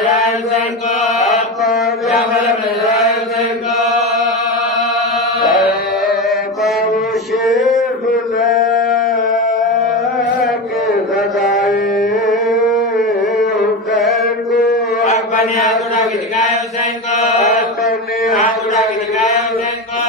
Jai نے ہاتھ اٹھا کے دکھایا حسین کو ہاتھ اٹھا کے دکھایا حسین کو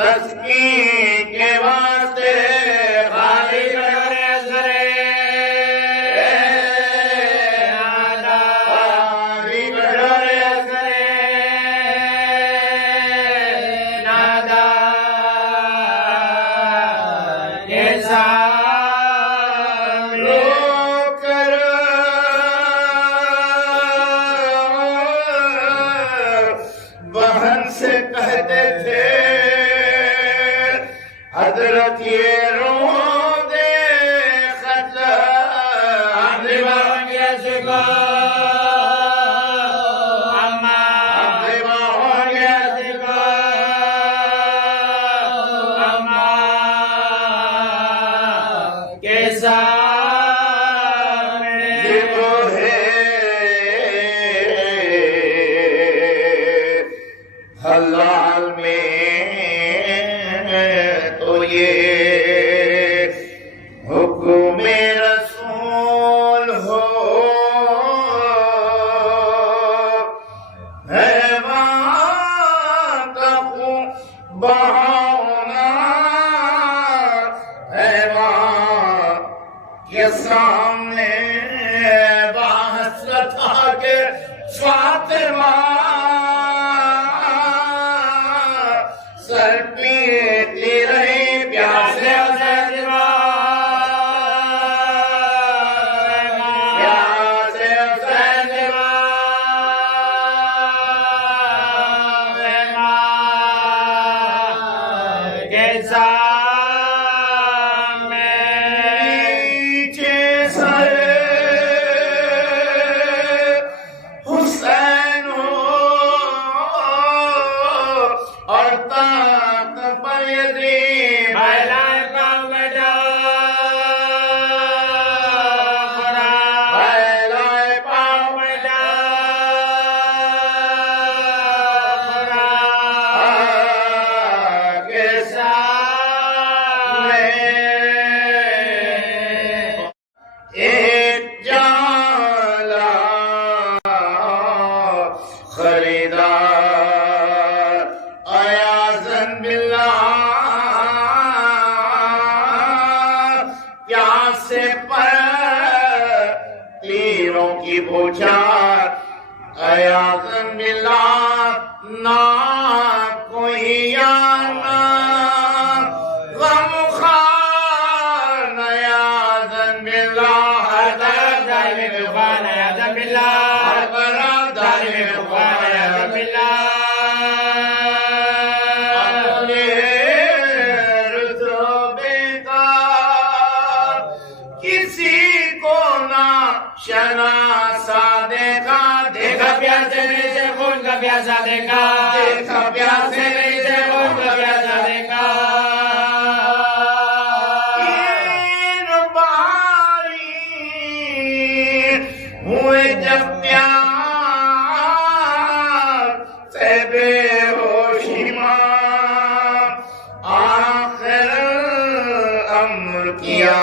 تسکین کے واسطے خالی کٹورے سرے نادا خالی کٹورے سرے نادا کے سامنے رو کر بہن سے کہتے تھے حضرت یہ رو دے خط دیوا ہو گیا سکو اما دیوا ہو گیا سکو اما کے سامنے ذکر ہے حلال میں تو یہ حکم رسول ہو حیوان کا خون بہانا حیوان کے سامنے بحث تھا کہ فاطمہ سر پیتی رہی پیاسے پیاسے نیچے سر حسین اور طاقت پر یتیم پھیلائے پاؤں کے سامنے ایک جالا خریدار عیاذاً باللہ پیاسے پر تیروں کی بوچھار عیاذاً باللہ نہ کوئی آنا غم خار عیاذاً باللہ ہر طرف اپنے رتبے کا کسی کو نہ شناسا دیکھا دیکھا پیاسے نہیں سے خون کا پیاسا دیکھا دیکھا پیاسے نہیں سے خون کا پیاسا دیکھا تین باری ہوئے جب پیار سے بے ہوشی ماں آخر امر کیا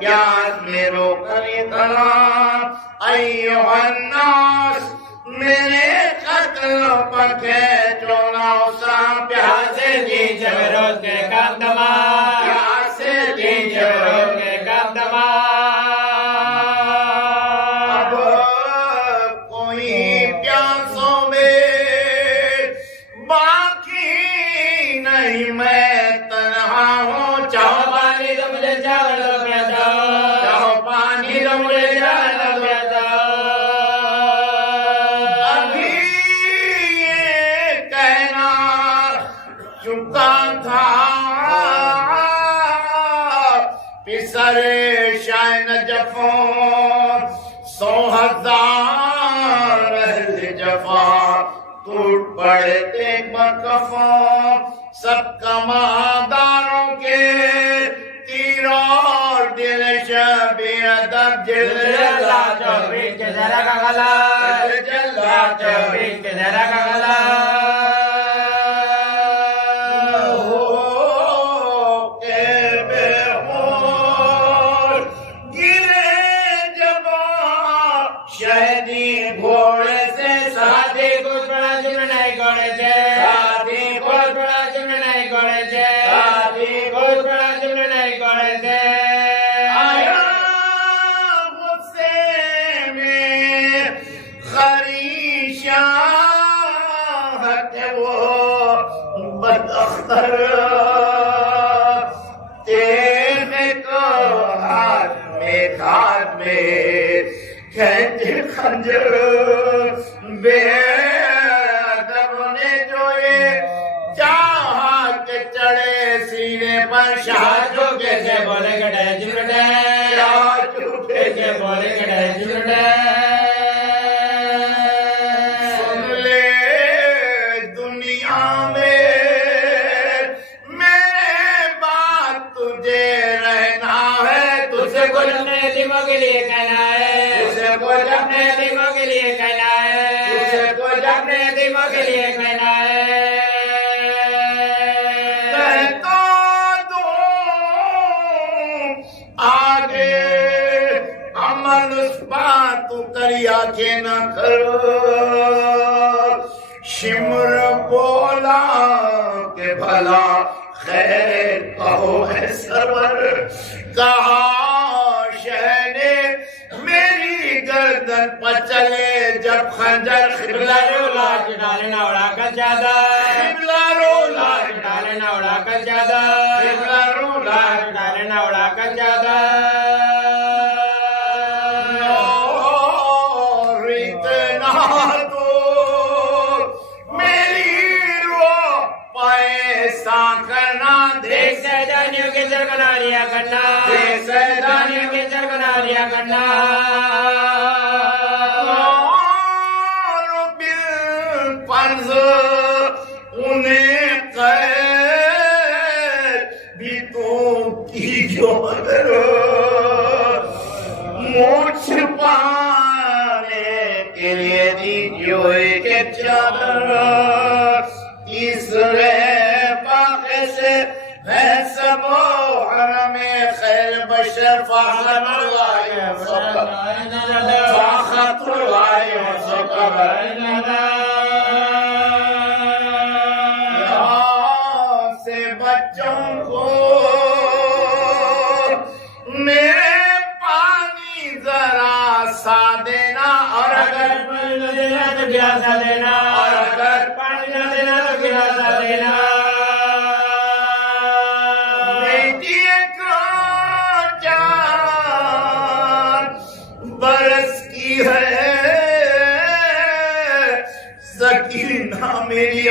پیاس میں رو کر کلام ایوہ الناس میرے قتل پکے چونا سا پیاسے جی جب روز کے کام تمام پیاسے جی جب روز کے کام تمام اب کوئی پیاسوں میں باقی نہیں میں تنہا ہوں چاہو پانی تو مجھے چاول دو پیاسا چاہو پانی تو مجھے چاول دو پیاسا ابھی یہ کہنا چکا تھا پسر شاہ نجفوں 100,000 اہل جفا ٹوٹ پڑے دیکھ بکفوں سب کمانداروں کے تیروں اور دل شبیر ادب جل جلا چوبیس کے ذرا کا غلا جلا چوبیس کے ذرا کا غلا شہدی گھوڑے سے ساتھی کچھ بڑا جن نہیں گھوڑے سے ساتھی کچھ بڑا جن نہیں گھوڑے سے بداختر تیغ کو ہاتھ میں کھینچے خنجر بے ادب نے جو یہ چاہا کہ چڑھے سینے پر شاہ جو کیسے بولے گڑے جھوٹے شاہ جو کیسے بولے گڑے جھوٹے سن لے دنیا میں میرے بات تجھے رہنا ہے تجھے کچھ اپنے یتیموں کے لیے کہنا ہے تجھے کچھ اپنے یتیموں کے لیے کہنا ہے تجھے کچھ اپنے یتیموں کے لیے کہنا ہے کہتا دوں آگے عمل اس بات کریا کہ نہ کر شمر بولا کہ بھلا خیر کہو ہے سرور کہا شہ نے میری گردن پر چلے جب خنجر قبلہ رولا ڈالنا اڑا کر زیادہ قبلہ رولا ڈالنا اڑا کر زیادہ قبلہ رولا ڈالنا اڑا کر زیادہ اور اتنا تو میری رو پیسہ کرنا دیکھ سیدانیوں کے سر بنا لیا کرنا دیکھ سیدانیوں کے سر بنا لیا کرنا اور بالفرض انہیں قید بھی تو کی جو اگر مجھ پانے کے لیے دیجیے کہ چادر تیسرے باقی سے ہے سب حرم خیر بشر فاخر اللہ فاخر اللہ یہاں سے بچوں کو میرے پانی ذرا سا دینا اور اگر دینا تو گراسا دینا اور اگر پانی نہ دینا تو گراسا دینا بیٹی اکرام جان برس کی ہے سکینہ میری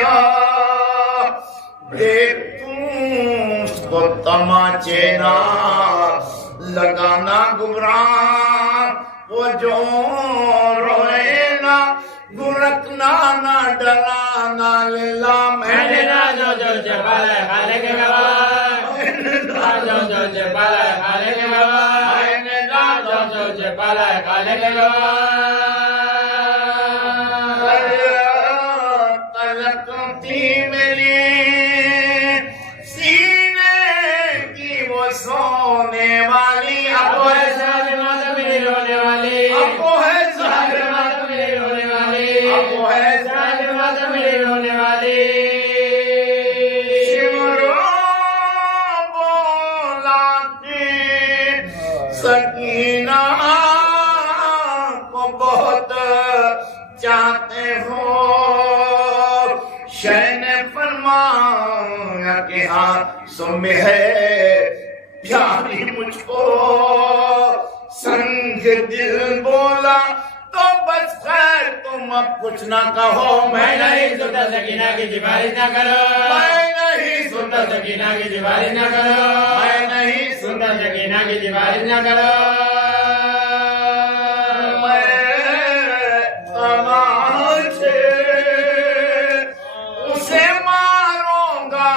دیکھ تم اس کو تماچے نہ لگانا گمراہ وہ جو روئے نہ گرکنا نہ ڈرانا لیلا میں نے جو چپالا ہے خالے کے گواہ جو چپالا ہے خالے کے گواہ جو چپالا ہے خالے کے گواہ تلقتی میری سینے کی وہ سونے والی اب ہے ماتم میری رونے والی اب ہے ماتم میری رونے والی اب ہے ماتم میری رونے والی شمرو بولا کہ سکینہ کو بہت چاہتے ہو شہ نے فرمایا کہ ہاں سم ہے پیاری مجھ کو سنگ دل بولا تو بس خیر تم اب کچھ نہ کہو میں نہیں سنتا سکینہ کی سفارش نہ کرو میں نہیں سنتا سکینہ کی سفارش نہ کرو میں نہیں سنتا سکینہ کی سفارش نہ کرو تماچے اسے ماروں گا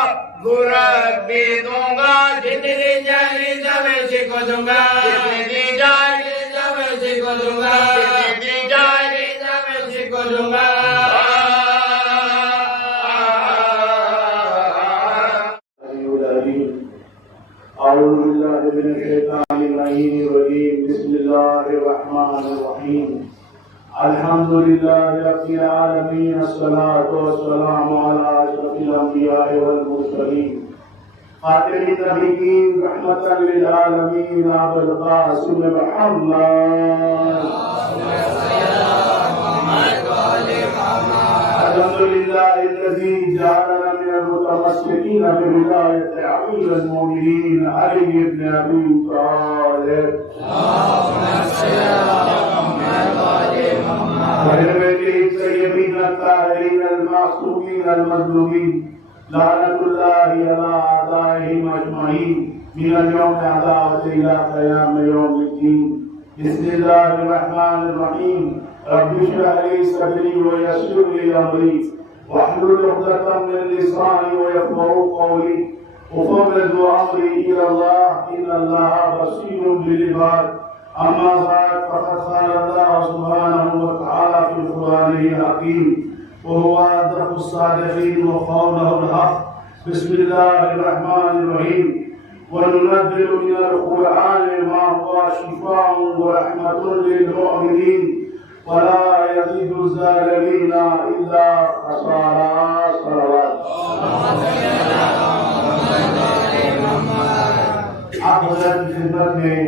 گرگ بھی دوں گا جتنی دی جائے میں اسی کو دوں گا جتنی دی جائے میں اسی کو دوں گا جتنی دی جائے میں اسی کو دوں گا أعوذ بالله من الشيطان اللعين الرجيم بسم الله الرحمن الرحيم الحمد لله رب العالمين الصلاة والسلام على أشرف الأنبياء والمرسلين خاتم النبيين رحمة للعالمين أبو القاسم محمد الحمد لله الذي جعلنا من المتمسكين بولاية أمير المؤمنين علي بن أبي طالب وعلمته الطيبين الطاهرين المعصومين المظلومين لعنة الله على أعدائهم أجمعين من اليوم عداوة إلى قيام يوم الدين. بسم الله الرحمن الرحيم. رب اشرح لي صدري ويسر لي أمري واحلل عقدة من لساني ويفقهوا قولي وفوض أمري إلى الله إن الله بصير بالعباد. أما بعد فقد قال الله سبحانه وتعالى في قرآنه الحكيم وهو أصدق الصادقين وقوله الحق. بسم الله الرحمن الرحيم. وننزل من القرآن ما هو شفاء ورحمة للمؤمنين ولا يزيد الظالمين إلا خسارا. صلوات. آپ حضرت کی خدمت میں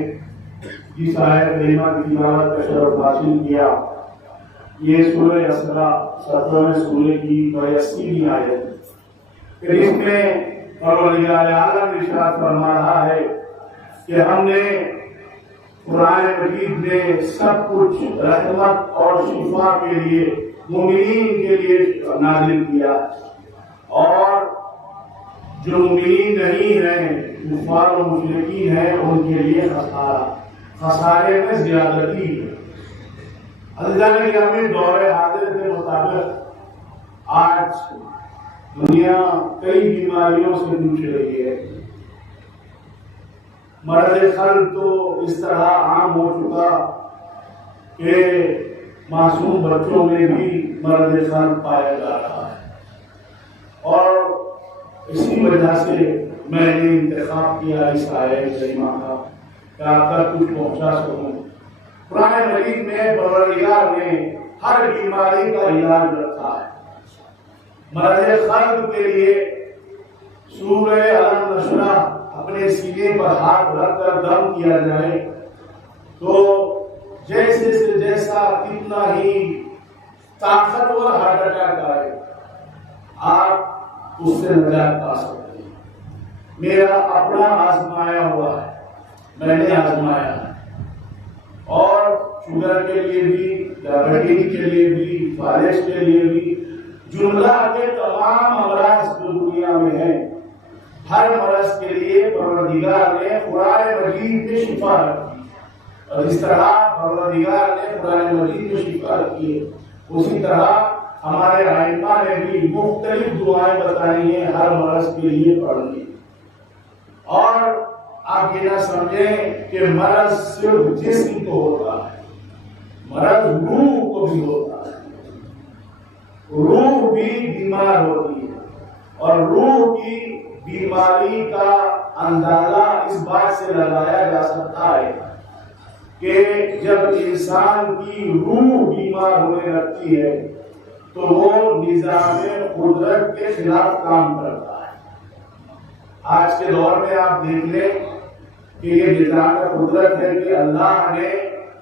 جس آیت کریمہ کی تلاوت کا شرف حاصل کیا، یہ سورہ اسراء 17ویں سورے کی 82ویں آیت. پھر اس میں پروردگار عالم ارشاد فرما رہا ہے کہ ہم نے قرآن مجید میں سب کچھ رحمت اور شفا کے لیے مومنین کے لیے نازل کیا، اور جو مومنین نہیں ہیں، کفار و مشرکین ہیں، ان کے لیے خسارے میں زیادتی ہے. اللہ نے ہمیں دور حاضر کے مطابق آج دنیا کئی بیماریوں سے جوجھ رہی ہے. مرض قلب تو اس طرح عام ہو چکا کہ معصوم بچوں میں بھی مرض قلب پایا جا رہا ہے، اور اسی وجہ سے میں نے انتخاب کیا اس آیت کریمہ کا کہ آپ تک کچھ پہنچا سکوں. قرآن مجید میں پروردگار نے ہر بیماری کا علاج رکھا ہے. مرض قلب کے لیے سورہ الم نشرح اپنے سینے پر ہاتھ رکھ کر دم کیا جائے تو جیسے سے جیسا کتنا ہی طاقتور ہارٹ اٹیک آئے آپ اس سے نجات پا سکتے ہیں. میرا اپنا آزمایا ہوا ہے، میں نے آزمایا ہے، اور شوگر کے لیے بھی، ڈائبٹیز کے لیے بھی، فالج کے لیے بھی، جملہ کے تمام امراض جو دنیا میں ہیں، ہر مرض کے لیے پروردگار نے قرآن مجید میں شفا رکھی. اور اس طرح پروردگار نے قرآن مجید میں شفا رکھی ہے، اسی طرح ہمارے ائمہ نے بھی مختلف دعائیں بتائی ہیں ہر مرض کے لیے پڑھنی. اور آپ یہ نہ سمجھیں کہ مرض صرف جسم کو ہوتا ہے، مرض روح کو بھی ہوتا ہے. روح بھی بیمار ہوتی ہے، اور روح کی بیماری کا اندازہ اس بات سے لگایا جا سکتا ہے کہ جب انسان کی روح بیمار ہونے لگتی ہے تو وہ نظام قدرت کے خلاف کام کرتا ہے. آج کے دور میں آپ دیکھ لیں کہ یہ نظام قدرت ہے کہ اللہ نے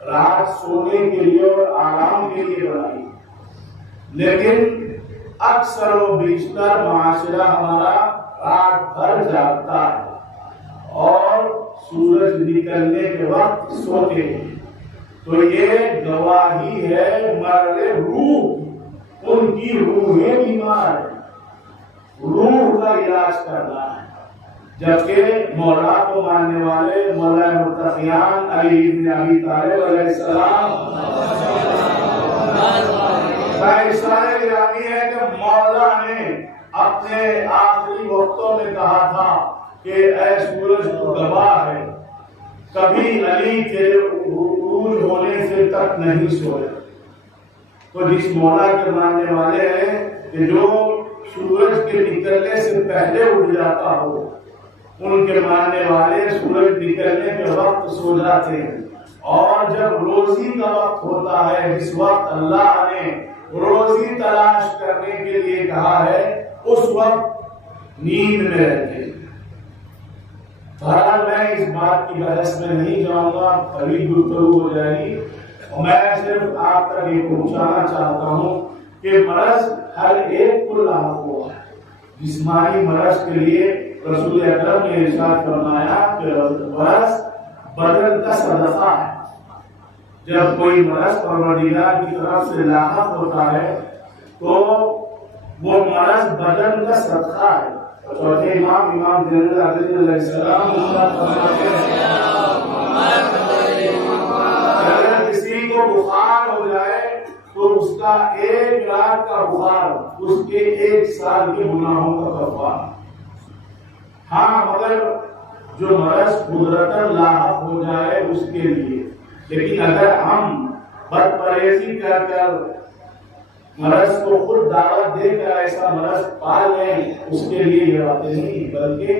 رات سونے کے لیے اور آرام کے لیے بنائی، لیکن اکثر و بیشتر معاشرہ ہمارا رات بھر جاگتا ہے اور سورج نکلنے کے وقت سوتے ہیں. تو یہ گواہی ہے مرد روح، ان کی روحیں بیمار ہے، روح کا علاج کرنا ہے. جبکہ مولا کو ماننے والے مولا متقیان علی بن ابی طالب علیہ السلام سارے گرامی ہے کہ مولا نے اپنے آخری وقتوں میں کہا تھا کہ اے سورج تو گواہ ہے، کبھی علی کے عروج ہونے سے تک نہیں سوئے. تو جس مولا کے ماننے والے ہیں کہ جو سورج کے نکلنے سے پہلے اٹھ جاتا ہو، ان کے ماننے والے سورج نکلنے کے وقت سو جاتے ہیں، اور جب روزی کا وقت ہوتا ہے، جس وقت اللہ نے روزی تلاش کرنے کے لیے کہا ہے، اس وقت نیند میں رہتے ہیں. بہرحال میں اس بات کی بحث میں نہیں جاؤں گا، طویل گفتگو ہو جائے گی. میں صرف آپ تک یہ پہنچانا چاہتا ہوں کہ مرض ہر ایک کو لاحق ہوا ہے. جسمانی مرض کے لیے رسول اکرم نے ارشاد فرمایا کہ مرض بدن کا صدقہ ہے. جب کوئی مرض پروردگار کی طرف سے لاحق ہوتا ہے تو وہ مرض بدن کا صدقہ ہے. چوتھے امام زین العابدین علیہ السلام فرماتے ہیں اگر کسی کو بخار ہو جائے تو اس کا 1 رات کا بخار اس کے 1 سال کے گناہوں کا کفارہ. ہاں مگر جو مرض قدرتاً لاحق ہو جائے اس کے لیے. لیکن اگر ہم بد پرہیزی کر مرض کو خود دعوت دے کر ایسا مرض پال لیں اس کے لیے یہ باتیں نہیں، بلکہ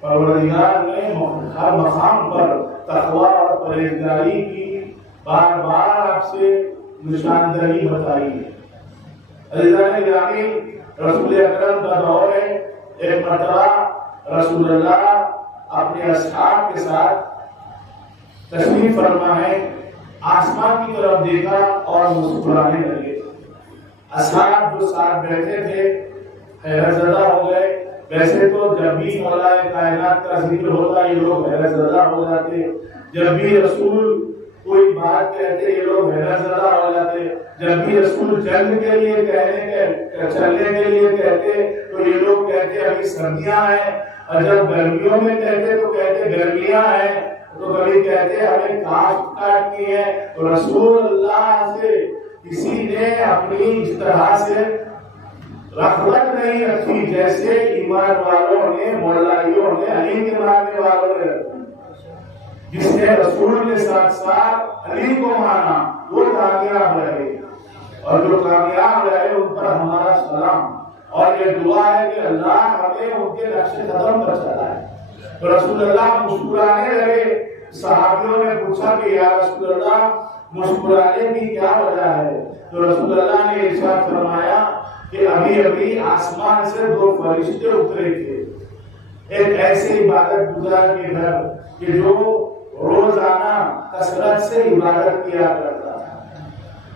پروردگار نے ہر مقام پر تقویٰ اور پرہیزگاری کی بار بار آپ سے نشاندہی بتائی ہے. عزیزان گرامی، رسول اکرم کا دور ہے. ایک مرتبہ رسول اللہ اپنے اصحاب کے ساتھ تشریف فرما ہے، آسمان کی طرف دیکھا اور مسکرانے لگے. اصحاب جو ساتھ بیٹھے تھے حیرت زدہ ہو گئے. ویسے تو جب بھی مولا کائنات کا ذکر ہوتا یہ لوگ حیرت زدہ ہو جاتے، جب بھی رسول کوئی بات کہتے یہ لوگ حیرت زدہ ہو جاتے، جب بھی رسول جنگ کے لیے چلنے کے لیے کہتے تو یہ لوگ کہتے ابھی سردیاں ہیں، اور جب گرمیوں میں کہتے تو کہتے گرمیاں ہیں، تو کبھی کہتے ہمیں کاشت کاٹنی ہے. تو رسول اللہ سے کسی نے اپنی اس طرح سے رغبت نہیں رکھی جیسے ایمان والوں نے، مولائیوں نے، علی کے ماننے والوں نے رکھی. جس نے رسول کے ساتھ ساتھ علی کو مانا وہ کامیاب رہے، اور جو کامیاب رہے ان پر ہمارا سلام. اور یہ دعا ہے کہ اللہ ہمیں ان کے نقش قدم پر چلائے. تو رسول اللہ مسکرانے لگے. صحابیوں نے پوچھا کہ یا رسول اللہ مسکرانے کی کیا وجہ ہے؟ تو رسول اللہ نے ارشاد فرمایا کہ ابھی ابھی آسمان سے 2 فرشتے اترے تھے ایک ایسے عبادت گزار کے گھر کہ جو روزانہ کثرت سے عبادت کیا کرتا تھا،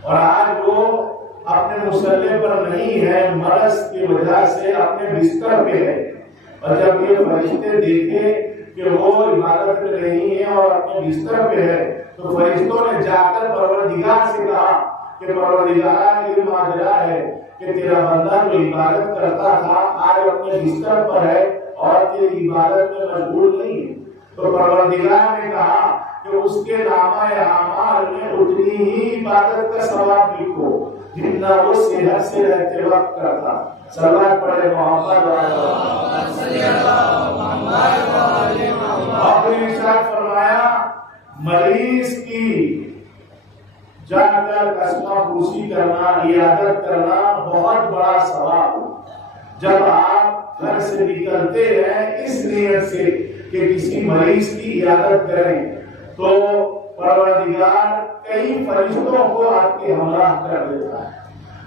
اور آج وہ اپنے مصلی پر نہیں ہے، مرض کی وجہ سے اپنے بستر پہ ہے. اور جب یہ فرشتے دیکھے کہ وہ عبادت میں نہیں ہے اور اپنے بستر پہ ہے تو فرشتوں نے جا کر پروردگار سے کہا کہ پروردگار یہ ماجرا ہے کہ تیرا بندہ جو عبادت کرتا تھا آج اپنے بستر پر ہے اور تیری عبادت میں مشغول نہیں ہے. تو پروردگار نے کہا کہ اس کے نامہ اعمال میں اتنی ہی عبادت کا ثواب لکھو جتنا وہ صحت سے رہتے وقت کرتا. صلوات پڑھے محمد آپ نے ارشاد فرمایا مریض کی جا کر قسمہ پوشی کرنا، عیادت کرنا بہت بڑا ثواب. جب آپ گھر سے نکلتے ہیں اس نیت سے کہ کسی مریض کی عیادت کریں تو پروردگار کئی فرشتوں کو آپ کے ہمراہ کر دیتا ہے،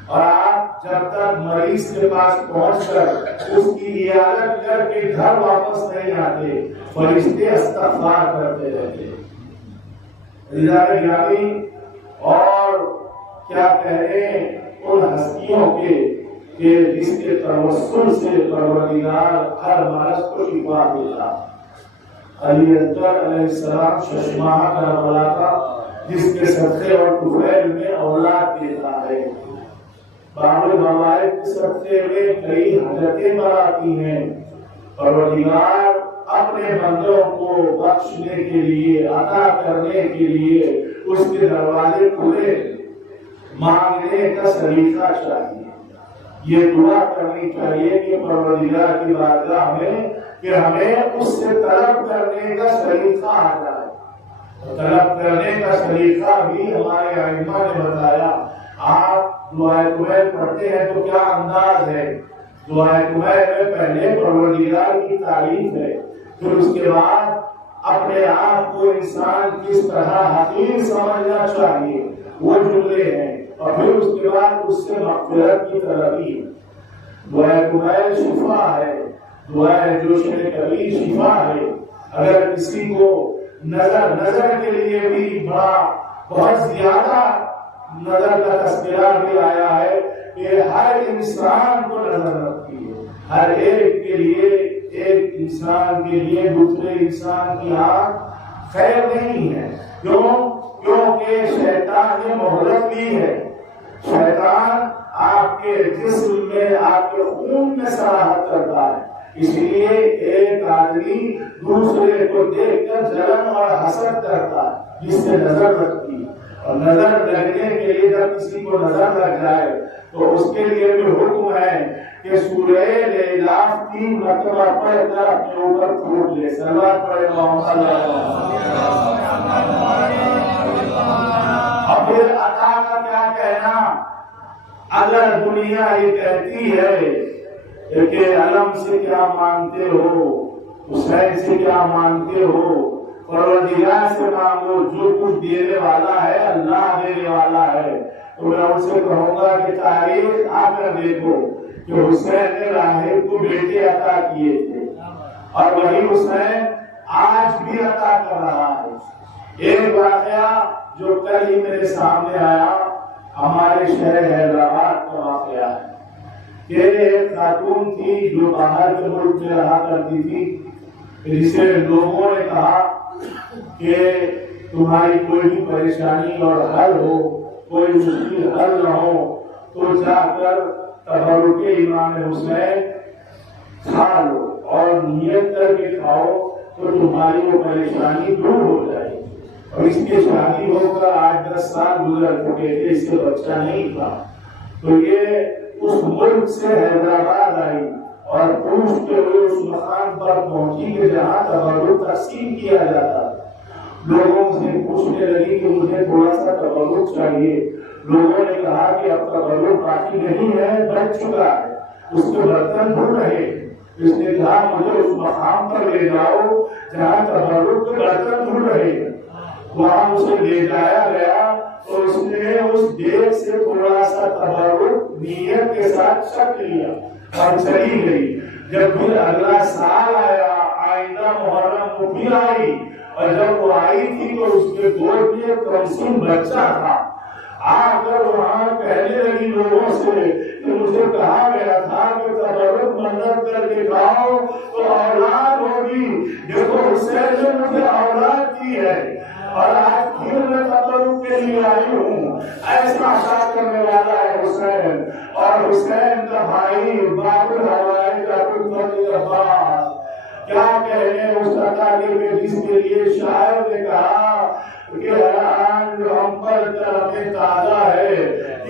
اور آپ جب تک مریض کے پاس پہنچ کر اس کی عیادت کر کے گھر واپس نہیں آتے فرشتے استغفار کرتے رہتے. اور کیا کہیں ان ہستیوں کے کہ جس کے توسل سے پروردگار ہر مرض کو شفا دیتا. علی اکبر علیہ السلام ششماہ کربلا کا جس کے صدقے اور طفیل میں اولاد دیتا ہے. باب الموائد کے صدقے میں کئی حاجتیں بڑھاتی ہیں. پروردگار اپنے بندوں کو بخشنے کے لیے، عطا کرنے کے لیے اس کے دروازے کھلے. مانگنے کا سلیقہ چاہیے، یہ دعا کرنی چاہیے کہ پروردگار کی بارگاہ میں کہ ہمیں اس سے طلب کرنے کا سلیقہ آ جائے. طلب کرنے کا سلیقہ بھی ہمارے ائمہ نے بتایا. آپ دعائے کمیل پڑھتے ہیں تو کیا انداز ہے؟ دعائے کمیل میں پہلے پروردگار کی تعریف ہے، پھر اس کے بعد اپنے آپ کو انسان کس طرح حقیر سمجھنا چاہیے وہ جملے ہیں، اور پھر اس کے بعد اس سے مغفرت کی طلبی. دعائے کمیل شفا ہے، دعائے جوش کبھی شفا ہے. اگر کسی کو نظر کے لیے بھی بہت زیادہ نظر کا تذکرہ بھی آیا ہے کہ ہر انسان کو نظر رکھتی ہے، ہر ایک کے لیے، ایک انسان کے لیے دوسرے انسان کی آنکھ خیر نہیں ہے. کیونکہ شیطان نے مہلت لی ہے. شیطان آپ کے جسم میں، آپ کے خون میں سراحت کرتا ہے. اس لیے ایک آدمی دوسرے کو دیکھ کر جلن اور حسد کرتا ہے جس سے نظر لگتی ہے. اور نظر لگنے کے لیے جب کسی کو نظر لگ جائے تو اس کے لیے بھی حکم ہے کہ سورہ الاعراف 3 مرتبہ پڑھ کر اپنے اوپر پھونک لے. صلوات پڑھے محمد. اور پھر عطا کا کیا کہنا؟ اگر دنیا یہ کہتی ہے کہ علم سے کیا مانتے ہو، حسین سے کیا مانتے ہو، پروردگار سے مانگو، جو کچھ دینے والا ہے اللہ دینے والا ہے، تو میں ان سے کہوں گا کہ تاریخ آ کر دیکھو کہ حسین نے راہب کو بیٹے عطا کیے تھے اور وہی حسین آج بھی عطا کر رہا ہے. ایک واقعہ جو کل ہی میرے سامنے آیا ہمارے شہر حیدرآباد کا واقعہ ہے کہ ایک خاتون تھی جو باہر کے ملک میں رہا کرتی تھی، جسے لوگوں نے کہا کہ تمہاری کوئی بھی پریشانی اور حل ہو، کوئی مشکل حل نہ ہو تو جا کر تبرک امام حسین کھا لو اور نیت کر کے کھاؤ تو تمہاری وہ پریشانی دور ہو جائے. اور اس کی شادی ہو کر 8-10 سال گزر چکے تھے، اس سے بچہ نہیں تھا. تو یہ اس ملک سے حیدرآباد آئی اور پوچھتے ہوئے اس مقام پر پہنچی کہ جہاں تبرک تقسیم کیا جاتا. لوگوں سے پوچھنے لگی کہ مجھے تھوڑا سا تبرک چاہیے. لوگوں نے کہا کہ اب تبرک باقی نہیں ہے، بچ چکا ہے، اس کے برتن دھل رہے. اس نے کہا مجھے اس مقام پر لے جاؤ جہاں تبرک کے برتن دھل رہے. وہاں اسے لے جایا گیا تو اس نے اس دیگ سے تھوڑا سا تبرک نیت کے ساتھ چکھ لیا اور چلی گئی. جب پھر اگلا سال آیا، آئندہ محرم وہ پھر آئی، اور جب وہ آئی تھی تو اس کے گود میں ایک کمسن بچہ تھا. آ کر وہاں کہنے لگی لوگوں سے کہ مجھے کہا گیا تھا کہ تبرک منت کر کے کھاؤ تو اولاد ہوگی. دیکھو حسین نے مجھے اولاد دی ہے اور آج پھر میں تبرک کے لیے آئی ہوں. ایسا شاد کرنے والا ہے حسین. اور حسین کا بھائی باب الحوائج ابوالفضل عباس کیا کہنے اس عطا کے جس کے لیے شاعر نے کہا کہ حیران جو ہم پر طرف تازہ ہے،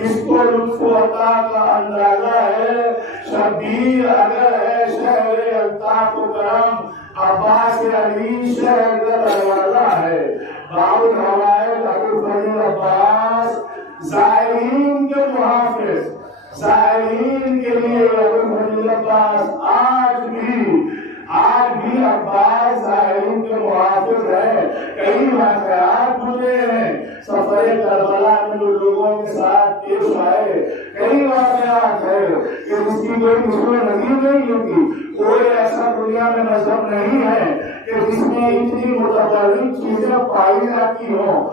اس کو لطف و عطا کا اندازہ ہے. شبیر اگر ہے شہر الطاف و کرم، عباس علی شہر کا دروازہ ہے. باب الحوائج ابوالفضل عباس زائرین کے محافظ، زائرین کے لیے ابوالفضل عباس آج بھی عباس زائرین کے محافظ ہے. کئی واقعات گزرے ہیں سفر کربلا میں جو لوگوں کے ساتھ پیش آئے. کئی واقعات ہے کہ اس کی کوئی مثل نظیر نہیں ہوتی. کوئی ایسا دنیا میں مذہب نہیں ہے کہ جس میں اتنی متفرق چیزیں پائی جاتی ہوں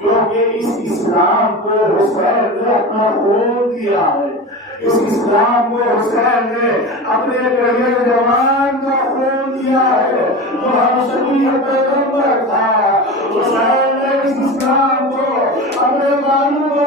جو کہ اس اسلام کو حسین نے اپنا خون دیا ہے. اس اسلام کو حسین نے اپنے کریئر جوان کا خون دیا ہے. جو ہم شبیہ پیغمبر تھا، حسین نے اس اسلام کو اپنے معلوم